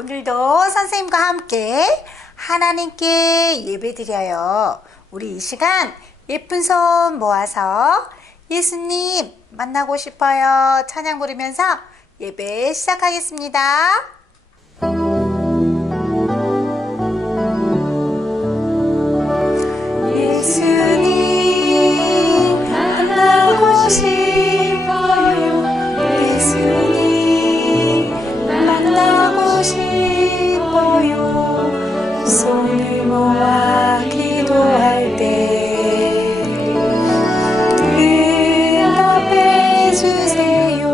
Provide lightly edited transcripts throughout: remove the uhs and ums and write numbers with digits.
오늘도 선생님과 함께 하나님께 예배드려요. 우리 이 시간 예쁜 손 모아서 예수님 만나고 싶어요 찬양 부르면서 예배 시작하겠습니다. 예수님 만나고 싶어요. 예수님 만나고 싶어요. 손을 모아 기도할 때 응답해 주세요.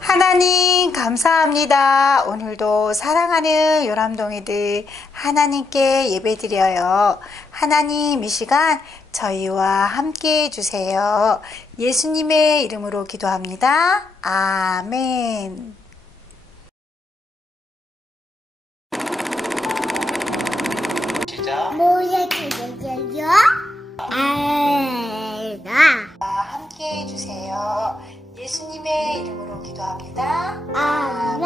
하나님 감사합니다. 오늘도 사랑하는 요람동이들 하나님께 예배드려요. 하나님 이 시간 저희와 함께 해주세요. 예수님의 이름으로 기도합니다. 아멘. 시작. 뭐야 기도해요? 아가 함께 해주세요. 예수님의 이름으로 기도합니다. 아멘.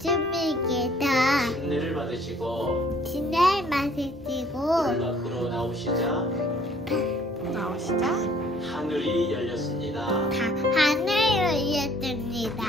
예수님께서 은혜를 받으시고 진을 마시고 물 밖으로 나오시자 하늘이 열렸습니다. 하늘 열렸습니다.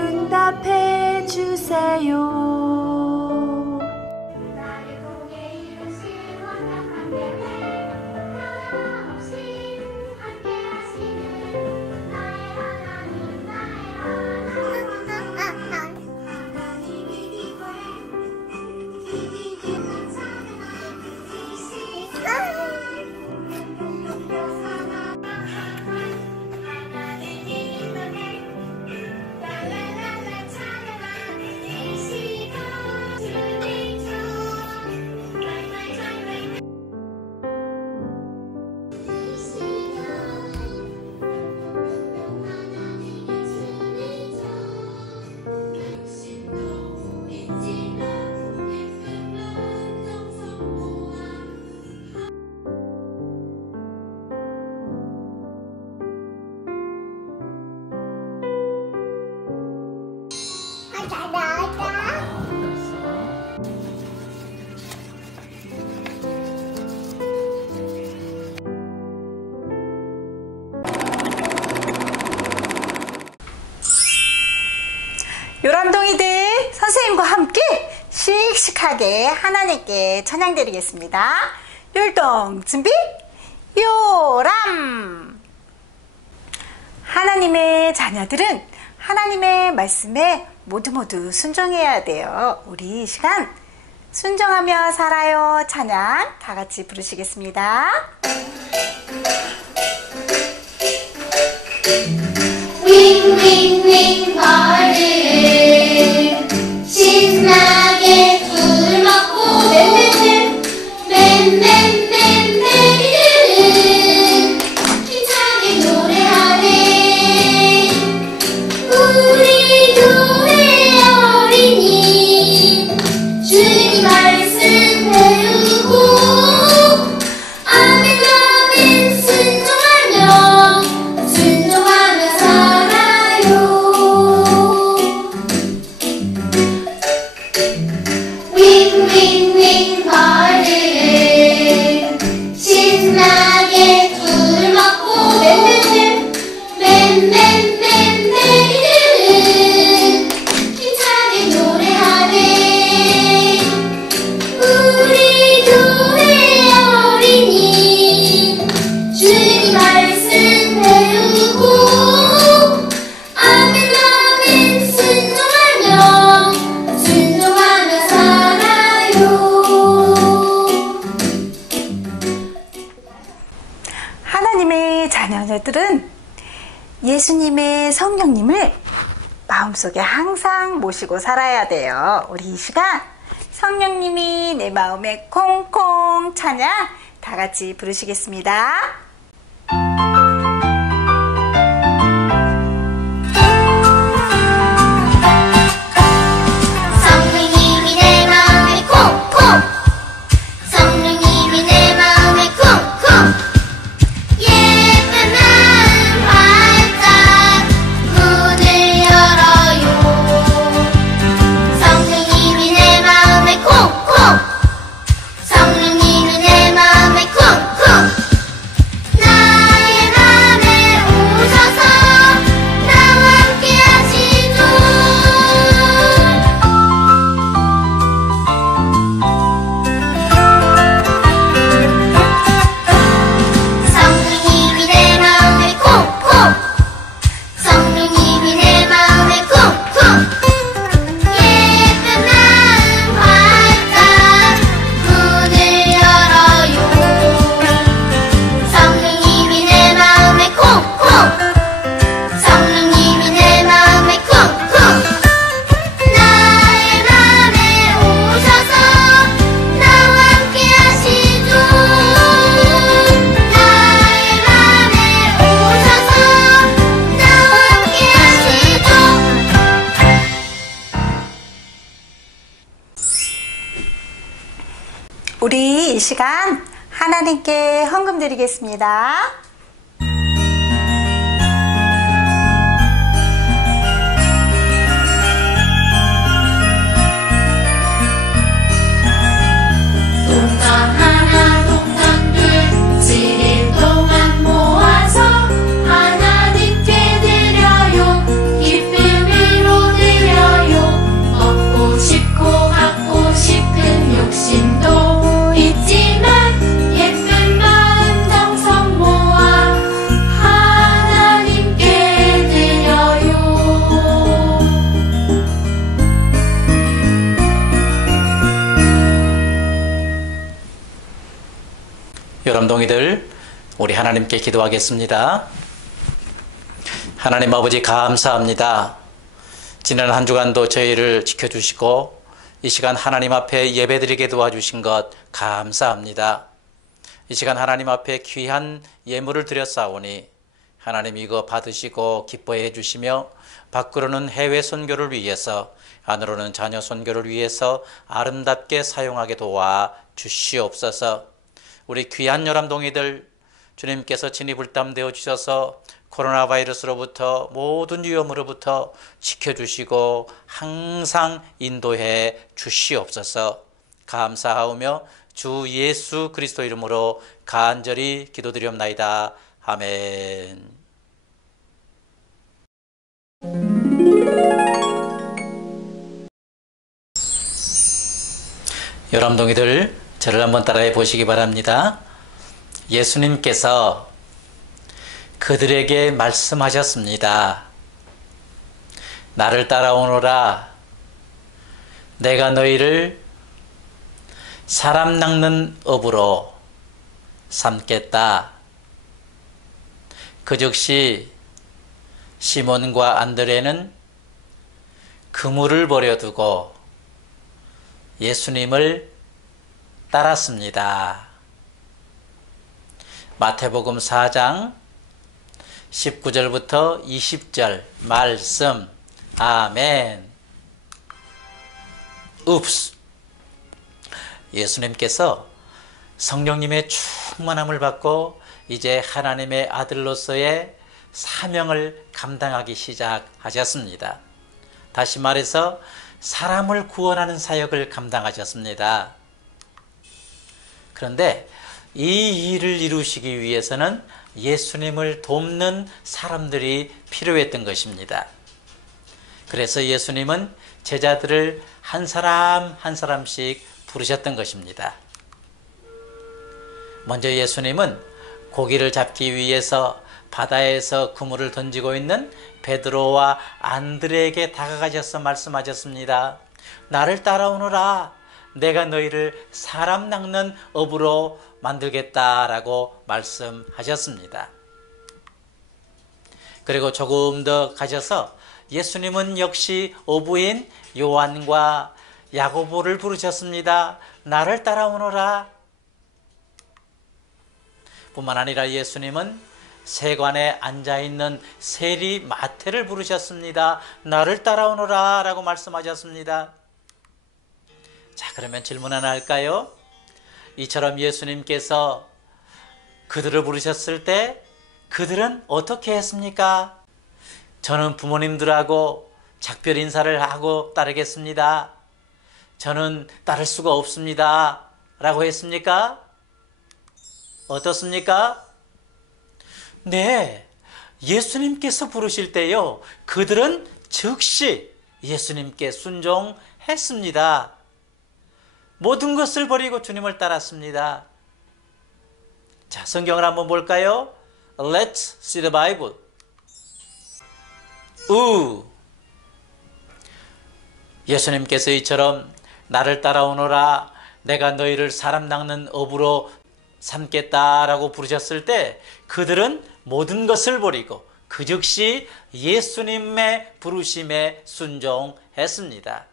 응답해 주세요. 요람동이들 선생님과 함께 씩씩하게 하나님께 찬양 드리겠습니다. 율동 준비 요람. 하나님의 자녀들은 하나님의 말씀에 모두 순종해야 돼요. 우리 이 시간 순종하며 살아요 찬양 다 같이 부르시겠습니다. 윙윙윙 벌을 신나게 술 먹고 맨맨맨 메리들은 힘차게 노래하네. 우리 교회 어린이 주님 말씀 배우고 아멘 아멘 순종하며 살아요. 윙윙윙 벌을 자녀들은 예수님의 성령님을 마음속에 항상 모시고 살아야 돼요. 우리 이 시간 성령님이 내 마음에 콩콩 찬양 다 같이 부르시겠습니다. 성령님이 내 마음에 콩콩 성령님이 내 마음에 콩콩 예쁜 마음 활짝 문을 열어요 성령님이 내 마음에 콩콩 성령님이 내 마음에 콩콩 나의 맘에 오셔서 나와 함께 하시죠 성령님이 내 마음에 콩콩 성령님이 내 마음에 콩콩 예쁜 마음 활짝 문을 열어요 성령님이 내 마음에 콩콩 성령님이 내 마음에 콩콩 나의 맘에 오셔서 나와 함께 하시죠 나의 맘에 오셔서 나와 함께 하시죠 우리 이 시간 하나님께 헌금 드리겠습니다. 동전 하나 동전 둘 7일 동안 모아서 하나님께 드려요 기쁨으로 드려요 먹고 싶고 갖고 싶은 욕심도 있지만 예쁜 마음 정성 모아 하나님께 드려요 여러분동이들, 우리 하나님께 기도하겠습니다. 하나님 아버지 감사합니다. 지난 한 주간도 저희를 지켜주시고 이 시간 하나님 앞에 예배드리게 도와주신 것 감사합니다. 이 시간 하나님 앞에 귀한 예물을 드렸사오니 하나님 이거 받으시고 기뻐해 주시며 밖으로는 해외 선교를 위해서 안으로는 자녀 선교를 위해서 아름답게 사용하게 도와 주시옵소서. 우리 귀한 열람동이들 주님께서 진이불담되어 주셔서 코로나 바이러스로부터 모든 위험으로부터 지켜주시고 항상 인도해 주시옵소서. 감사하오며 주 예수 그리스도 이름으로 간절히 기도드리옵나이다. 아멘. 열람동이들 저를 한번 따라해 보시기 바랍니다. 예수님께서 그들에게 말씀하셨습니다. 나를 따라오너라. 내가 너희를 사람 낚는 업으로 삼겠다. 그 즉시 시몬과 안드레는 그물을 버려두고 예수님을 따랐습니다. 마태복음 4장 19절부터 20절 말씀. 아멘. 읍스. 예수님께서 성령님의 충만함을 받고 이제 하나님의 아들로서의 사명을 감당하기 시작하셨습니다. 다시 말해서 사람을 구원하는 사역을 감당하셨습니다. 그런데 이 일을 이루시기 위해서는 예수님을 돕는 사람들이 필요했던 것입니다. 그래서 예수님은 제자들을 한 사람 한 사람씩 부르셨던 것입니다. 먼저 예수님은 고기를 잡기 위해서 바다에서 그물을 던지고 있는 베드로와 안드레에게 다가가셔서 말씀하셨습니다. 나를 따라오너라. 내가 너희를 사람 낚는 업으로 만들겠다라고 말씀하셨습니다. 그리고 조금 더 가셔서 예수님은 역시 어부인 요한과 야고보를 부르셨습니다. 나를 따라오너라. 뿐만 아니라 예수님은 세관에 앉아있는 세리 마태를 부르셨습니다. 나를 따라오너라 라고 말씀하셨습니다. 자, 그러면 질문 하나 할까요? 이처럼 예수님께서 그들을 부르셨을 때 그들은 어떻게 했습니까? 저는 부모님들하고 작별 인사를 하고 따르겠습니다. 저는 따를 수가 없습니다. 라고 했습니까? 어떻습니까? 네, 예수님께서 부르실 때요, 그들은 즉시 예수님께 순종했습니다. 모든 것을 버리고 주님을 따랐습니다. 자, 성경을 한번 볼까요? Let's see the Bible. 예수님께서 이처럼 나를 따라오너라, 내가 너희를 사람 낚는 어부로 삼겠다라고 부르셨을 때 그들은 모든 것을 버리고 그 즉시 예수님의 부르심에 순종했습니다.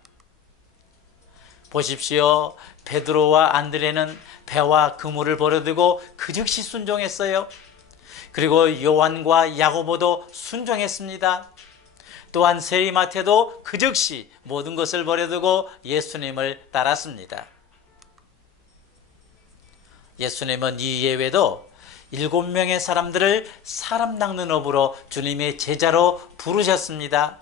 보십시오. 베드로와 안드레는 배와 그물을 버려두고 그 즉시 순종했어요. 그리고 요한과 야고보도 순종했습니다. 또한 세리 마태도 그 즉시 모든 것을 버려두고 예수님을 따랐습니다. 예수님은 이 예외도 7명의 사람들을 사람 낚는 업으로 주님의 제자로 부르셨습니다.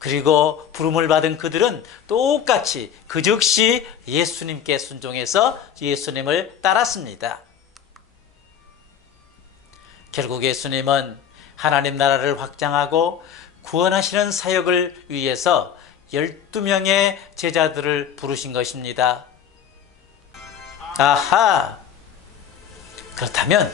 그리고 부름을 받은 그들은 똑같이 그 즉시 예수님께 순종해서 예수님을 따랐습니다. 결국 예수님은 하나님 나라를 확장하고 구원하시는 사역을 위해서 12명의 제자들을 부르신 것입니다. 아하! 그렇다면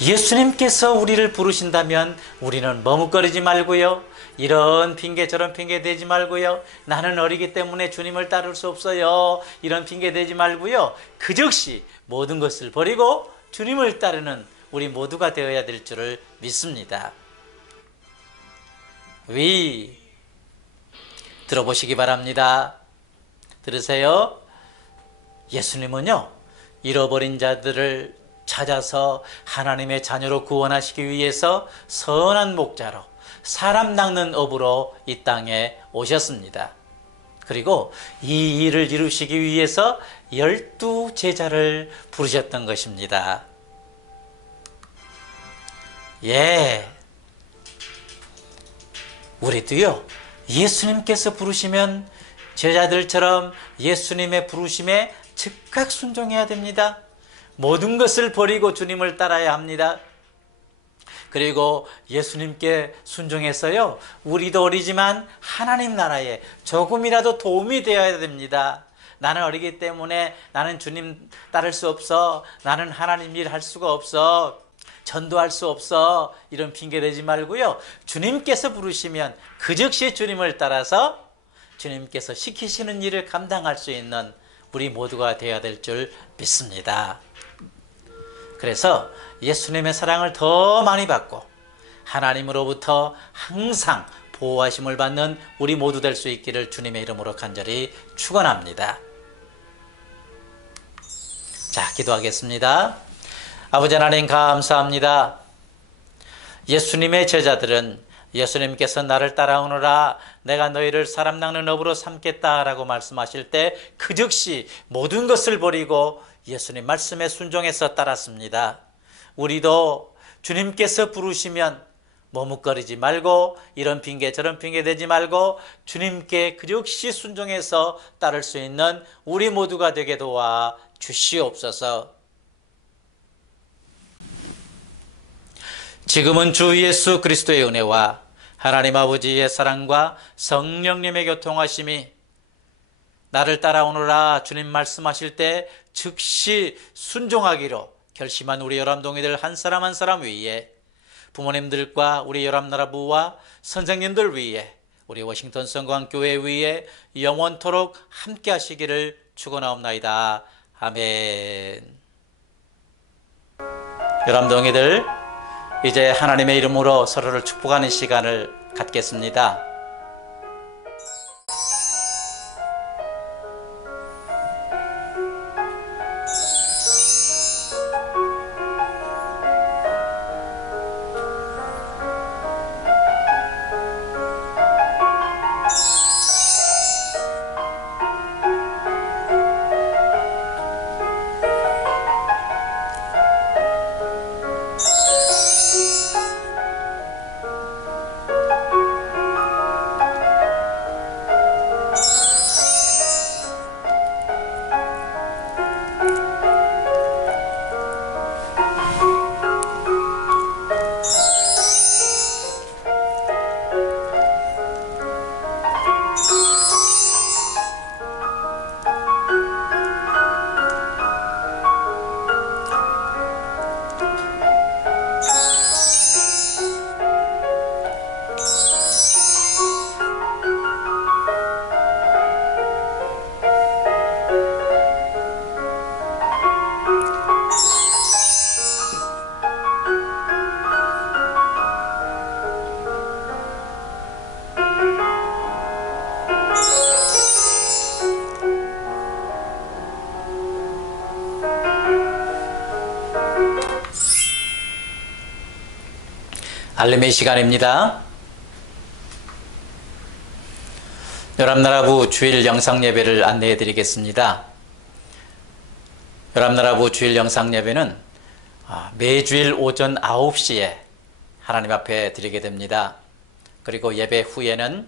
예수님께서 우리를 부르신다면 우리는 머뭇거리지 말고요, 이런 핑계 저런 핑계 대지 말고요, 나는 어리기 때문에 주님을 따를 수 없어요, 이런 핑계 대지 말고요, 그 즉시 모든 것을 버리고 주님을 따르는 우리 모두가 되어야 될 줄을 믿습니다. 들어보시기 바랍니다. 들으세요. 예수님은요, 잃어버린 자들을 찾아서 하나님의 자녀로 구원하시기 위해서 선한 목자로 사람 낚는 업으로 이 땅에 오셨습니다. 그리고 이 일을 이루시기 위해서 12제자를 부르셨던 것입니다. 우리도요, 예수님께서 부르시면 제자들처럼 예수님의 부르심에 즉각 순종해야 됩니다. 모든 것을 버리고 주님을 따라야 합니다. 그리고 예수님께 순종해서요, 우리도 어리지만 하나님 나라에 조금이라도 도움이 되어야 됩니다. 나는 어리기 때문에 나는 주님 따를 수 없어, 나는 하나님 일 할 수가 없어, 전도할 수 없어, 이런 핑계 대지 말고요, 주님께서 부르시면 그 즉시 주님을 따라서 주님께서 시키시는 일을 감당할 수 있는 우리 모두가 되어야 될 줄 믿습니다. 그래서 예수님의 사랑을 더 많이 받고 하나님으로부터 항상 보호하심을 받는 우리 모두 될 수 있기를 주님의 이름으로 간절히 축원합니다. 자, 기도하겠습니다. 아버지 하나님, 감사합니다. 예수님의 제자들은 예수님께서 나를 따라오너라, 내가 너희를 사람 낚는 업으로 삼겠다라고 말씀하실 때 그 즉시 모든 것을 버리고 예수님 말씀에 순종해서 따랐습니다. 우리도 주님께서 부르시면 머뭇거리지 말고 이런 핑계 저런 핑계 대지 말고 주님께 그 즉시 순종해서 따를 수 있는 우리 모두가 되게 도와 주시옵소서. 지금은 주 예수 그리스도의 은혜와 하나님 아버지의 사랑과 성령님의 교통하심이 나를 따라오너라 주님 말씀하실 때 즉시 순종하기로 결심한 우리 열암동이들 한 사람 한 사람 위에, 부모님들과 우리 열암나라부와 선생님들 위에, 우리 워싱턴 성광교회 위에 영원토록 함께 하시기를 축원하옵나이다. 아멘. 열암동이들, 이제 하나님의 이름으로 서로를 축복하는 시간을 갖겠습니다. 알림의 시간입니다. 열합나라부 주일 영상 예배를 안내해 드리겠습니다. 열합나라부 주일 영상 예배는 매주일 오전 9시에 하나님 앞에 드리게 됩니다. 그리고 예배 후에는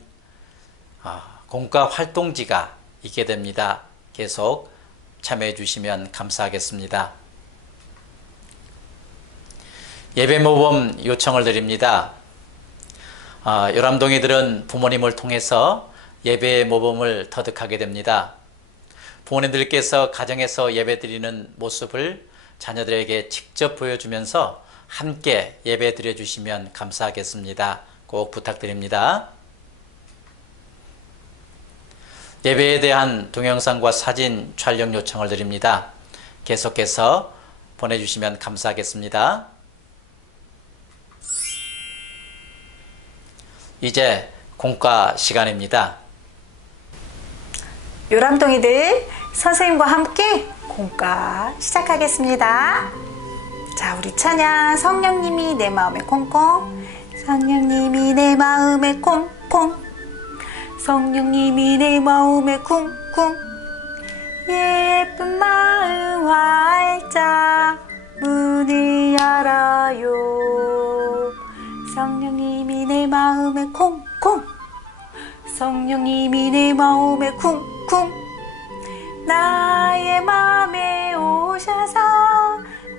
공과 활동지가 있게 됩니다. 계속 참여해 주시면 감사하겠습니다. 예배 모범 요청을 드립니다. 열암동이들은 부모님을 통해서 예배 모범을 터득하게 됩니다. 부모님들께서 가정에서 예배 드리는 모습을 자녀들에게 직접 보여주면서 함께 예배 드려 주시면 감사하겠습니다. 꼭 부탁드립니다. 예배에 대한 동영상과 사진 촬영 요청을 드립니다. 계속해서 보내주시면 감사하겠습니다. 이제 공과 시간입니다. 요람동이들 선생님과 함께 공과 시작하겠습니다. 자, 우리 찬양 성령님이 내 마음에 콩콩, 성령님이 내 마음에 콩콩, 성령님이 내 마음에 쿵쿵, 예쁜 마음 활짝 문을 열어요. 성령님이 내 마음에 콩콩, 성령님이 내 마음에 쿵쿵, 나의 마음에 오셔서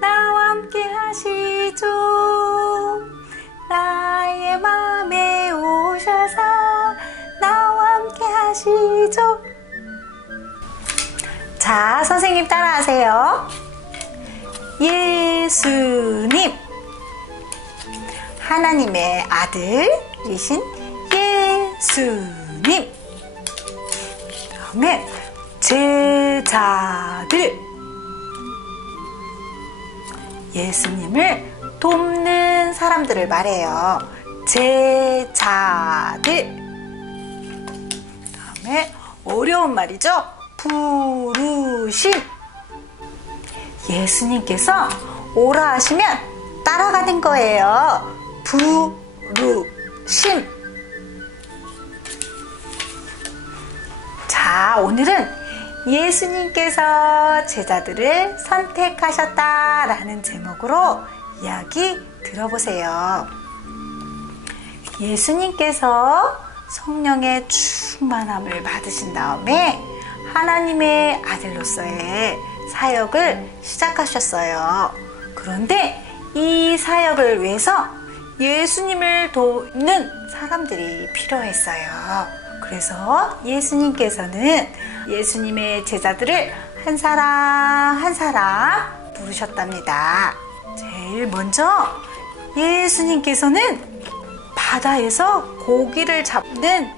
나와 함께 하시죠. 나의 마음에 오셔서 나와 함께 하시죠. 자, 선생님 따라하세요. 예수님, 하나님의 아들이신 예수님. 다음에 제자들, 예수님을 돕는 사람들을 말해요. 제자들. 다음에 어려운 말이죠. 부르심. 예수님께서 오라 하시면 따라가는 거예요. 부르심. 자, 오늘은 예수님께서 제자들을 선택하셨다라는 제목으로 이야기 들어보세요. 예수님께서 성령의 충만함을 받으신 다음에 하나님의 아들로서의 사역을 시작하셨어요. 그런데 이 사역을 위해서 예수님을 돕는 사람들이 필요했어요. 그래서 예수님께서는 예수님의 제자들을 한 사람 한 사람 부르셨답니다. 제일 먼저 예수님께서는 바다에서 고기를 잡는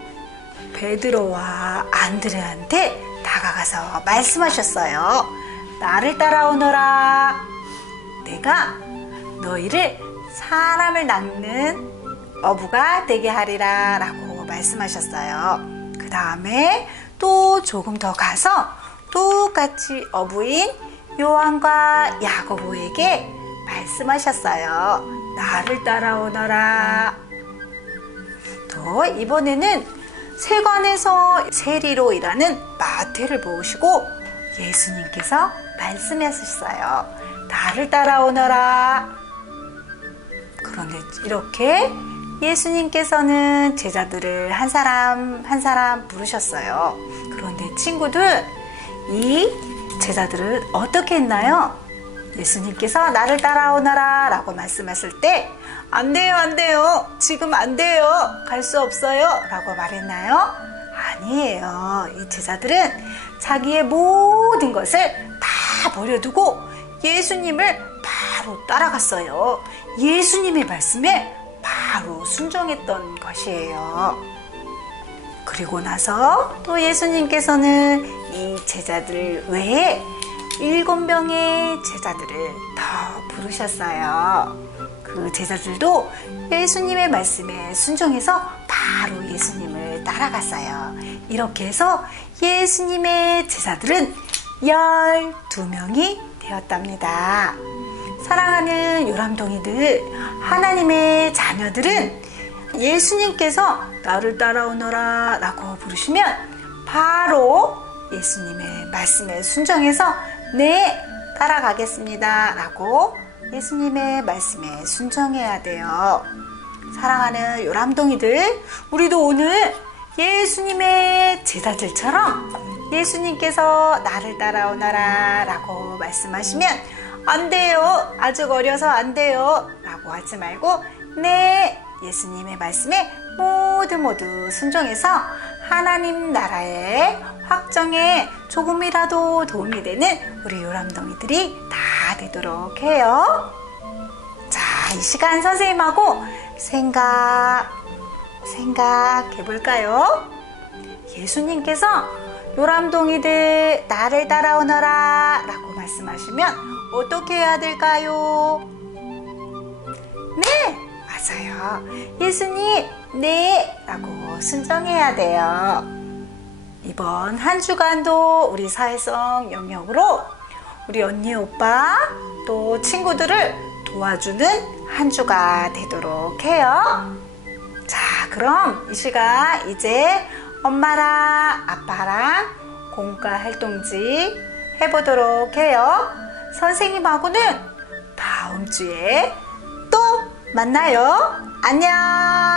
베드로와 안드레한테 다가가서 말씀하셨어요. 나를 따라오너라. 내가 너희를 사람을 낳는 어부가 되게 하리라 라고 말씀하셨어요. 그 다음에 또 조금 더 가서 똑같이 어부인 요한과 야고보에게 말씀하셨어요. 나를 따라오너라. 또 이번에는 세관에서 세리로 일하는 마태를 보시고 예수님께서 말씀하셨어요. 나를 따라오너라. 그런데 이렇게 예수님께서는 제자들을 한 사람 한 사람 부르셨어요. 그런데 친구들, 이 제자들은 어떻게 했나요? 예수님께서 나를 따라오너라 라고 말씀하실 때 안 돼요, 안 돼요, 지금 안 돼요, 갈 수 없어요 라고 말했나요? 아니에요. 이 제자들은 자기의 모든 것을 다 버려두고 예수님을 바로 따라갔어요. 예수님의 말씀에 바로 순종했던 것이에요. 그리고 나서 또 예수님께서는 이 제자들 외에 7명의 제자들을 더 부르셨어요. 그 제자들도 예수님의 말씀에 순종해서 바로 예수님을 따라갔어요. 이렇게 해서 예수님의 제자들은 12명이 되었답니다. 사랑하는 요람동이들, 하나님의 자녀들은 예수님께서 나를 따라오너라 라고 부르시면 바로 예수님의 말씀에 순종해서 네, 따라가겠습니다 라고 예수님의 말씀에 순종해야 돼요. 사랑하는 요람동이들, 우리도 오늘 예수님의 제자들처럼 예수님께서 나를 따라오너라 라고 말씀하시면 안 돼요, 아직 어려서 안 돼요 라고 하지 말고 네, 예수님의 말씀에 모두 순종해서 하나님 나라의 확정에 조금이라도 도움이 되는 우리 요람동이들이 다 되도록 해요. 자, 이 시간 선생님하고 생각해 볼까요? 예수님께서 요람동이들 나를 따라오너라 라고 말씀하시면 어떻게 해야 될까요? 네, 맞아요. 예수님, 네 라고 순종해야 돼요. 이번 한 주간도 우리 사회성 영역으로 우리 언니, 오빠, 또 친구들을 도와주는 한 주가 되도록 해요. 자, 그럼 이 시간 이제 엄마랑 아빠랑 공과 활동지 해보도록 해요. 선생님하고는 다음 주에 또 만나요. 안녕.